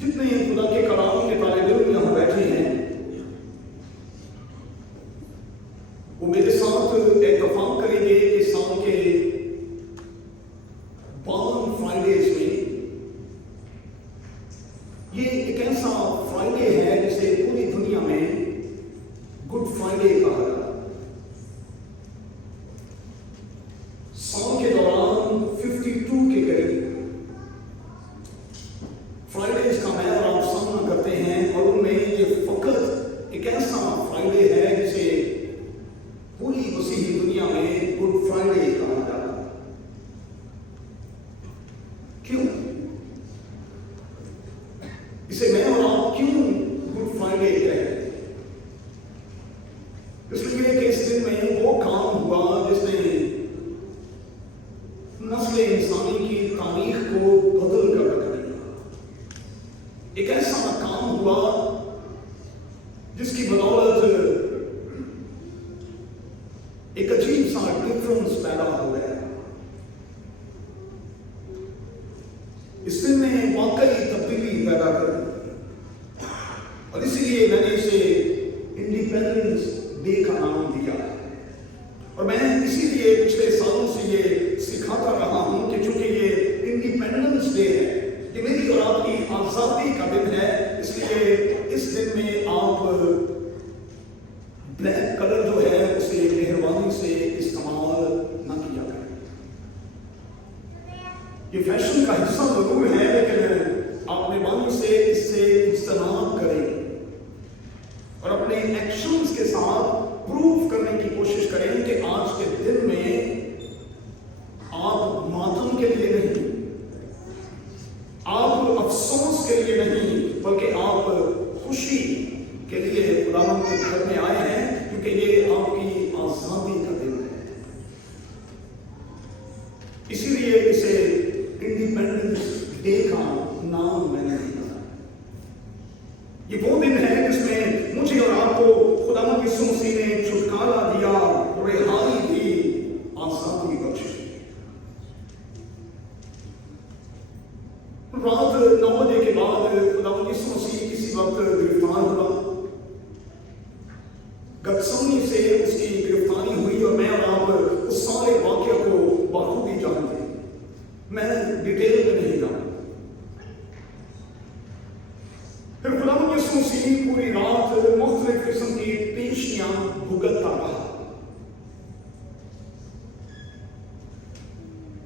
جتنے خدا کے کلام کے طالب علم یہاں بیٹھے ہیں وہ میرے ساتھ اتفاق کریں گے کہ سال کے 52 فرائیڈیز میں یہ ایک ایسا فرائیڈے ہے جسے پوری دنیا میں گڈ فرائیڈے کہا جاتا ہے۔ سال کے دوران 52 کے قریب فرائیڈیز کا میں اور آپ سامنا کرتے ہیں، اور ان میں یہ فقط ایک ایسا فرائیڈے ہے جسے پوری مسیحی دنیا میں گڈ فرائیڈے کہا جاتا ہے۔ کیوں؟ اسے میں اور آپ کیوں گڈ فرائیڈے کہتے ہیں؟ اس لیے کہ اس دن میں وہ کام ہوا جس نے نسل انسانی کی تاریخ کو بدل کر رکھ دیا۔ ایک ایسا کام ہوا جس کی بدولت ایک عجیب سا ڈفرنس پیدا ہو گیا۔ اس دن نے واقعی تبدیلی پیدا کر دی، اور اسی لیے میں نے اسے انڈیپینڈنس ڈے کا نام دیا، اور میں اسی لیے پچھلے سالوں سے یہ سکھاتا رہا ہوں کہ چونکہ یہ انڈیپینڈنس ڈے ہے، یہ میری اور آپ کی آزادی کا دن ہے، اس لیے اس دن میں آپ بلیک کلر جو ہے اسے مہربانی سے استعمال نہ کیا کریں۔ یہ فیشن کا حصہ ضرور ہے، لیکن آپ مہربانی سے اس سے اجتناب کریں اور اپنے ایکشنز کے ساتھ پروف کرنے کی کوشش کریں کہ آج کے دن میں آپ ماتم کے لیے نہیں، آپ افسوس کے لیے نہیں، بلکہ آپ خوشی کے لیے خداوند کے گھر میں آئے ہیں، کیونکہ یہ آپ کی آزادی کا دن ہے۔ اسی لیے اسے انڈیپینڈنس ڈے کا نام میں نے دیا۔ یہ وہ دن ہے جس میں مجھے اور آپ کو خداوند یسوع مسیح نے چھٹکارا دیا، رہائی دی، آزادی بخشی۔ رات 9 بجے کے بعد خداوند یسوع مسیح کسی وقت گرفتار ہوا۔ گتسمنی سے اس کی گرفتاری ہوئی، اور میں اور آپ اس سارے واقعہ کو بخوبی جانتے ہیں، میں ڈیٹیل میں نہیں جانتا۔ پھر خداوند یسوع مسیح پوری رات مختلف قسم کی پیشیاں بھگتتا رہا۔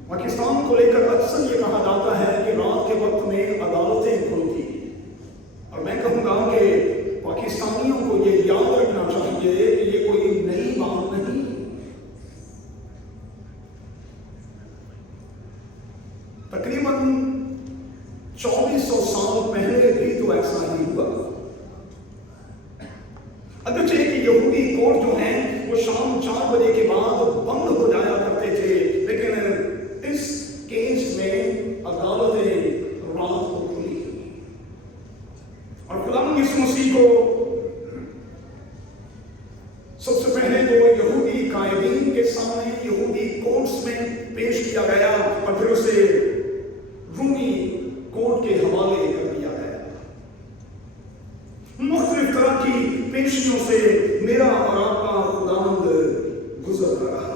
پاکستان کو لے کر اکثر یہ کہا جاتا ہے کہ رات کے وقت میں عدالتیں کھلتی ہیں، اور میں کہوں گا کہ پاکستانیوں کو یہ یاد رکھنا چاہیے کہ یہ کوئی نئی بات نہیں۔ تقریباً 2400 سال پہلے بھی تو ایسا ہی ہوا۔ اگرچہ کہ یہودی کورٹ جو ہیں وہ شام 4 بجے کے بعد بند ہو جایا کرتے تھے، لیکن اس کیس میں عدالتیں رات کو کھلی، اور خداوند یسوع مسیح کو سب سے پہلے تو یہودی قائدین کے سامنے یہودی کورٹس میں پیش کیا گیا، اور پھر اسے رومی کورٹ کے حوالے کر دیا گیا۔ مختلف طرح کی پیشیوں سے میرا اور آپ کا خداوند گزر رہا،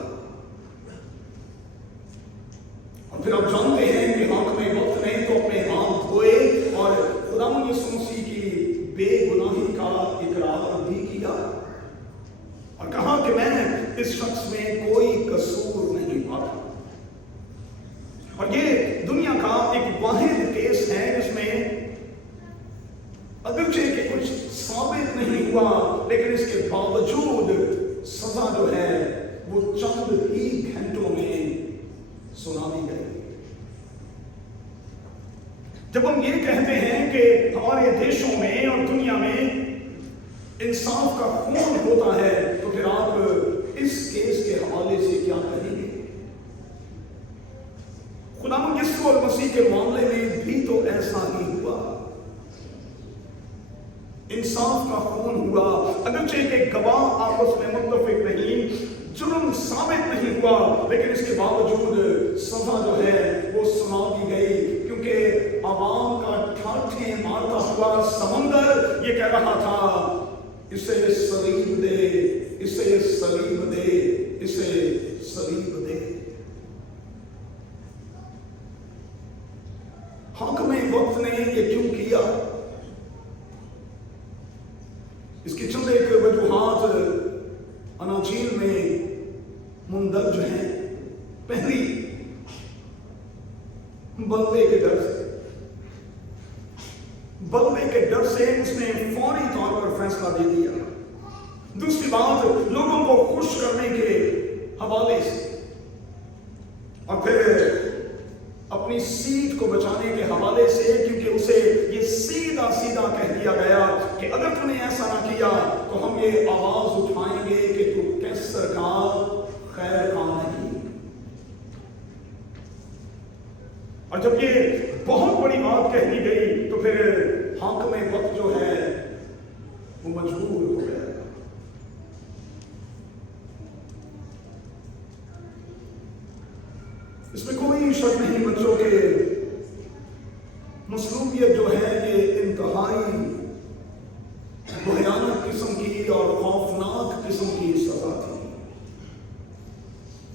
اور پھر آپ جانتے ہیں کہ حاکم وقت نے تو اپنے ہاتھ دھوئے اور خداوند یسوع مسیح کی بے گناہی کا اقرار بھی کیا، اور کہا کہ میں اس شخص میں کوئی قصور نہیں پاتا۔ اور یہ دنیا کا ایک واحد کیس ہے جس میں اگرچہ کہ کچھ ثابت نہیں ہوا، لیکن اس کے باوجود سزا جو ہے وہ چند ہی گھنٹوں میں سنا دی گئی۔ جب ہم یہ کہتے ہیں کہ ہمارے دیشوں میں اور دنیا میں انصاف کا خون ہوتا ہے، تو پھر آپ اس کیس کے حوالے سے کیا کہیں گے؟ خداوند یسوع مسیح کے معاملے میں بھی تو ایسا ہی ہوا۔ انصاف کا خون ہوا، اگرچہ کہ گواہ آپس میں متفق نہیں، جرم ثابت نہیں ہوا، لیکن اس کے باوجود سزا جو ہے وہ سنا دی گئی، کیونکہ عوام کا ٹھاٹھیں مارتا कह रहा था, इसे सलीब दे, इसे सलीब दे, इसे सलीब दे। हाकिम वक्त ने ये क्यों किया? इसकी चंद एक वजूहात अनाजील में मुंदरज हैं। पहली, बलवे के डर से। बलवे के डर से उसने फौरी तौर पर फैसला दे दिया। दूसरी बात, लोगों को खुश करने के हवाले से, और फिर अपनी सीट को बचाने के हवाले से, क्योंकि उसे ये सीधा सीधा कह दिया गया कि अगर तूने ऐसा ना किया तो हम ये आवाज उठाएंगे कि तू कैसर का खैर का नहीं। और जब ये बहुत बड़ी बात कह दी गई तो फिर हाकिम वक्त जो है वो मजबूर हो गया। इसमें कोई शक नहीं बच्चों के, मसलूबियत जो है ये इंतहाई भयानक किस्म की और खौफनाक किस्म की सजा थी,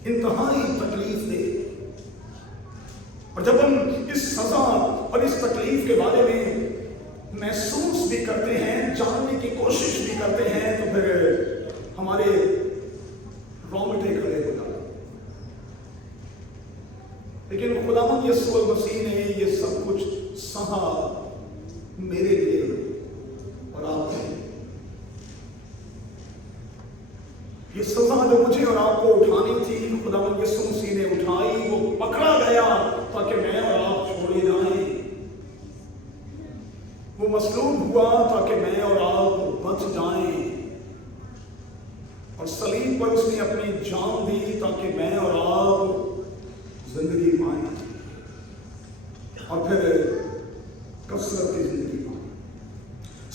इंतहाई तकलीफ दे। और जब हम इस सजा और इस तकलीफ के बारे में महसूस भी करते हैं, जानने की कोशिश भी करते हैं, तो फिर हमारे रोंगटे खड़े हो जाते। लेकिन खुदावंद यीशु मसीह ने ये सब कुछ सहा मेरे लिए और आपके लिए। ये सजा जो मुझे और आपको उठानी थी, खुदावंद यीशु मसीह ने उठाई। वो पकड़ा गया ताकि मैं और आप छोड़े जाएं। वो मसलूब हुआ ताकि मैं और आप बच जाएं। और सलीब पर उसने अपनी जान दी ताकि मैं और आप जिंदगी पाएं, और फिर कसरत की जिंदगी पाएं।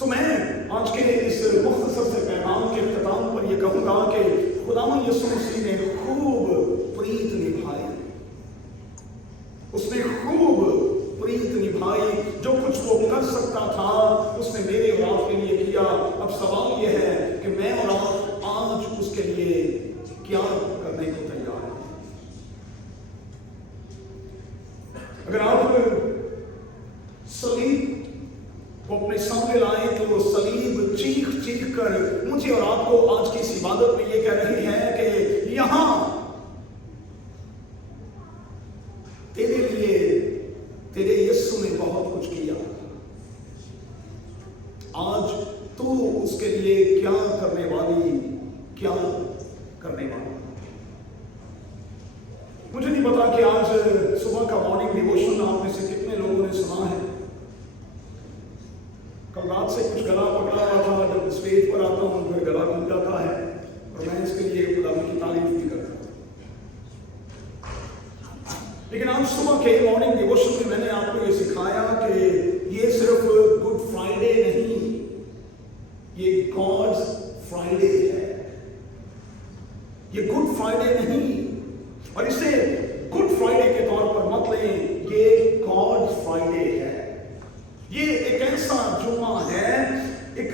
मैं आज के इस मुख्तसर से पैगाम के इख्तिताम पर यह कहूंगा कि खुदावंद यीशु मसीह ने खूब प्रीत निभाई। उसने खूब प्रीत निभाई। जो कुछ वो कर सकता था उसने मेरे और आपके लिए किया। अब सवाल यह है कि मैं और आप आज उसके लिए क्या करने को तैयार हैं। अगर आप सलीब को अपने सामने लाए तो वो सलीब चीख चीख कर मुझे और आपको आज की इस इबादत में ये कह रही है कि यहां तेरे लिए तेरे यीशु ने बहुत कुछ किया। आज तू उसके लिए क्या करने वाली, क्या करने वाली। मुझे नहीं पता कि आज सुबह का मॉर्निंग डिवोशन आप में से कितने लोगों ने सुना है। कल रात से कुछ गला पकड़ा हुआ था, जब स्टेज पर आता हूं फिर गला खुल जाता है, और मैं इसके लिए खुदा की तारीफ भी करता हूं। लेकिन आज सुबह के मॉर्निंग डिवोशन में मैंने आपको ये सिखाया कि ये सिर्फ गुड फ्राइडे नहीं, ये गॉड्स फ्राइडे है। ये गुड फ्राइडे नहीं, और इसे गुड फ्राइडे के तौर पर मत लें, ये गॉड फ्राइडे है। ये एक ऐसा जुम्मा है, एक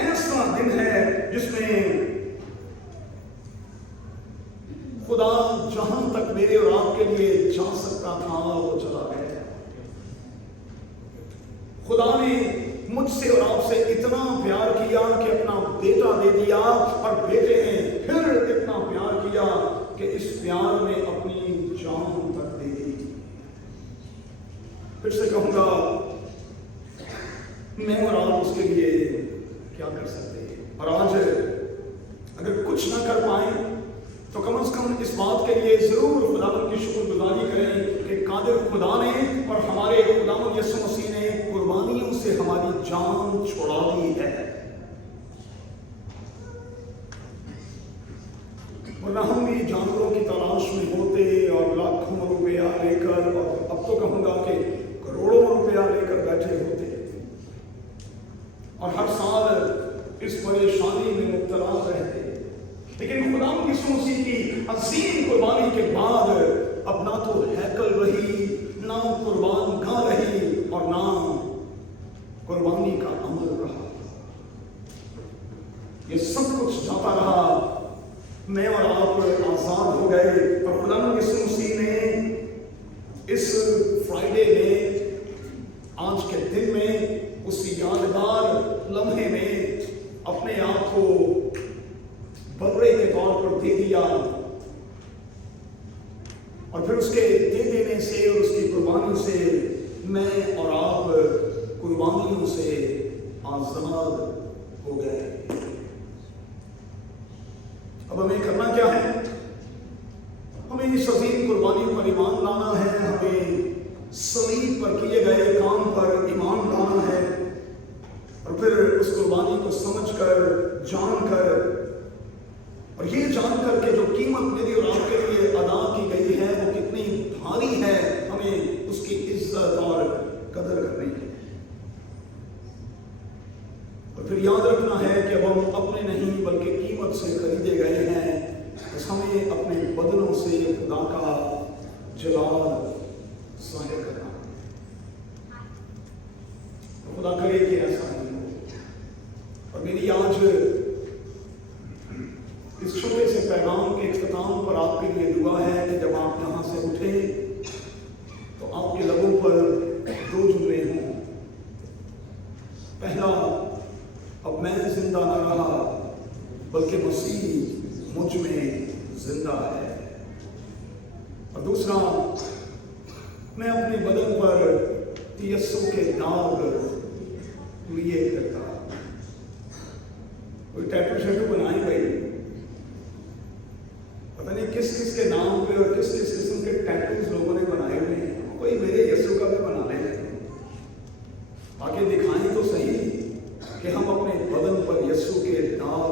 ऐसा दिन है जिसमें खुदा जहां तक मेरे और आपके लिए जा सकता था वो चला गया। खुदा ने मुझसे और आपसे इतना प्यार किया कि अपना बेटा दे दिया, और बेटे ने फिर इतना प्यार किया कि इस प्यार में अपनी जान तक दे दी। फिर से कहूंगा, मैं और आप उसके लिए क्या कर सकते हैं। और आज अगर कुछ ना कर पाए तो कम से कम इस बात के लिए जरूर खुदावंद की शुक्रगुजारी करें कि कादिर खुदा ने और हमारे खुदावंद यीशु मसीह ने कुर्बानियों से हमारी जान छुड़ा दी है। वरना हम भी जानवरों की तलाश में होते और लाखों रुपया लेकर, और अब तो कहूंगा कि करोड़ों रुपया लेकर बैठे होते, और हर साल इस परेशानी में मुब्तला रहते। लेकिन खुदावंद यीशु मसीह की अजीम कुर्बानी के बाद अब ना तो हैकल रही, ना कुर्बान गाह रही, और ना कुर्बानी का अमल रहा। ये सब कुछ जाता रहा, मैं और आप आजाद हो गए। और खुदावंद यीशु मसीह ने इस फ्राइडे में, आज के दिन में, उस यादगार लम्हे में अपने आप को बकरे के तौर पर दे दिया। और फिर उसके दे देने से और उसकी कुर्बानी से मैं और आप कुर्बानियों से आजाद हो गए। अब हमें करना क्या है? हमें इस अजीम कुर्बानी पर ईमान लाना है, हमें सलीब पर किए गए काम पर ईमान लाना है, और फिर उस कुर्बानी को समझकर, जानकर, और ये जानकर के जो कीमत मेरी और आपके लिए अदा की गई है वो कितनी भारी है, हमें उसकी इज्जत और कदर करनी है। और फिर याद रखना है कि अब हम अपने नहीं बल्कि कीमत से खरीदे गए हैं, तो हमें अपने बदनों से खुदा का जलाल ज़ाहिर करना। तो खुदा करे कि ऐसा नहीं हो। और मेरी आज इस छोटे से पैगाम के इख्तिताम पर आपके लिए दुआ है कि जब आप यहाँ से उठें तो आपके लबों पर 2 जुमले हों। पहला, अब मैं जिंदा न रहा बल्कि मसीह मुझ में जिंदा है। और दूसरा, मैं अपने बदन पर यीशु के दाग लिए करता। कोई टैटू शैटू बनाए भाई, पता नहीं किस किस के नाम पे और किस किस किस्म के टैटूज लोगों ने बनाए हुए हैं। कोई मेरे यीशु का भी बना ले, आगे दिखाएं तो सही कि हम अपने बदन पर यीशु के दाग